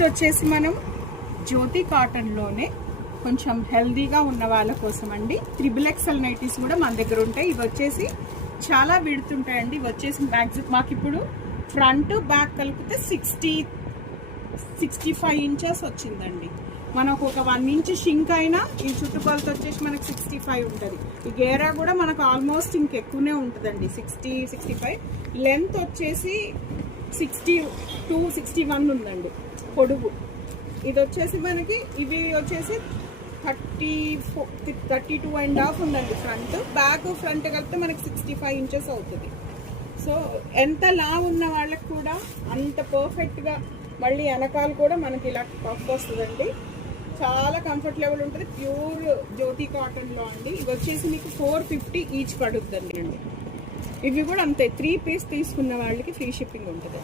Next వచ్చేసి మనం జ్యోతి కాటన్లోనే కొంచెం హెల్దీగా ఉన్న వాళ్ళ కోసం అండి XXL నైటీస్ కూడా మన దగ్గర ఉంటాయి. ఇవి వచ్చేసి చాలా విడుతుంటాయండి. ఇవి వచ్చేసి మాకు ఇప్పుడు ఫ్రంట్ బ్యాక్ కలిపితే 65 ఇంచెస్ వచ్చిందండి. మనకు ఒక 1 ఇంచ్ షింక్ అయినా ఈ చుట్టుకొలత వచ్చేసి మనకు 65 ఉంటుంది. ఈ గేరా కూడా మనకు ఆల్మోస్ట్ ఇంకెక్కువనే ఉంటుందండి, 60-65. లెంత్ వచ్చేసి 62-61 ఉందండి పొడుగు. ఇది వచ్చేసి మనకి ఇవి వచ్చేసి 32.5 ఉందండి ఫ్రంట్. బ్యాక్ ఫ్రంట్ కలిపితే మనకి 65 ఇంచెస్ అవుతుంది. సో ఎంత లావు ఉన్న వాళ్ళకి కూడా అంత పర్ఫెక్ట్గా మళ్ళీ వెనకాల కూడా మనకి ఇలా పఫ్ వస్తుందండి. చాలా కంఫర్టబుల్ ఉంటుంది. ప్యూర్ జ్యోతి కాటన్లో అండి. ఇవి వచ్చేసి మీకు 450 ఈచ్ పడుతుందండి అండి. ఇవి కూడా అంతే, 3 పీస్ తీసుకున్న వాళ్ళకి ఫ్రీ షిప్పింగ్ ఉంటుంది.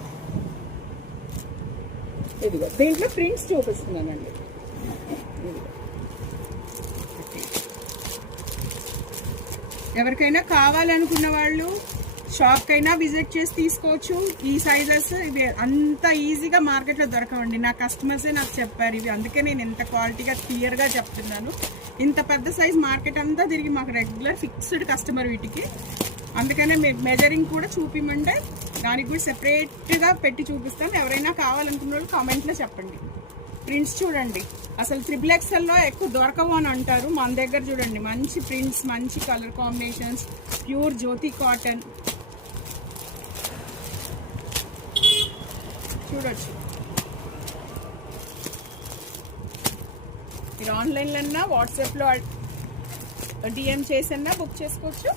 ఇదిగో దీంట్లో ప్రింట్స్ చూపిస్తున్నానండి. ఎవరికైనా కావాలనుకున్న వాళ్ళు షాప్కైనా విజిట్ చేసి తీసుకోవచ్చు. ఈ సైజెస్ ఇవి అంత ఈజీగా మార్కెట్లో దొరకవండి. నా కస్టమర్సే నాకు చెప్పారు ఇవి, అందుకే నేను ఇంత క్వాలిటీగా క్లియర్గా చెప్తున్నాను. ఇంత పెద్ద సైజ్ మార్కెట్ అంతా తిరిగి మాకు రెగ్యులర్ ఫిక్స్డ్ కస్టమర్ వీటికి. అందుకనే మెజరింగ్ కూడా చూపిమంటే దానికి కూడా సెపరేట్గా పెట్టి చూపిస్తాను. ఎవరైనా కావాలనుకున్న వాళ్ళు కామెంట్లో చెప్పండి. ప్రింట్స్ చూడండి, అసలు XXLలో ఎక్కువ దొరకవు అని అంటారు. మన దగ్గర చూడండి మంచి ప్రింట్స్, మంచి కలర్ కాంబినేషన్స్, ప్యూర్ జ్యోతి కాటన్ చూడొచ్చు. మీరు ఆన్లైన్లో అన్నా వాట్సాప్లో DM చేసన్నా బుక్ చేసుకోవచ్చు.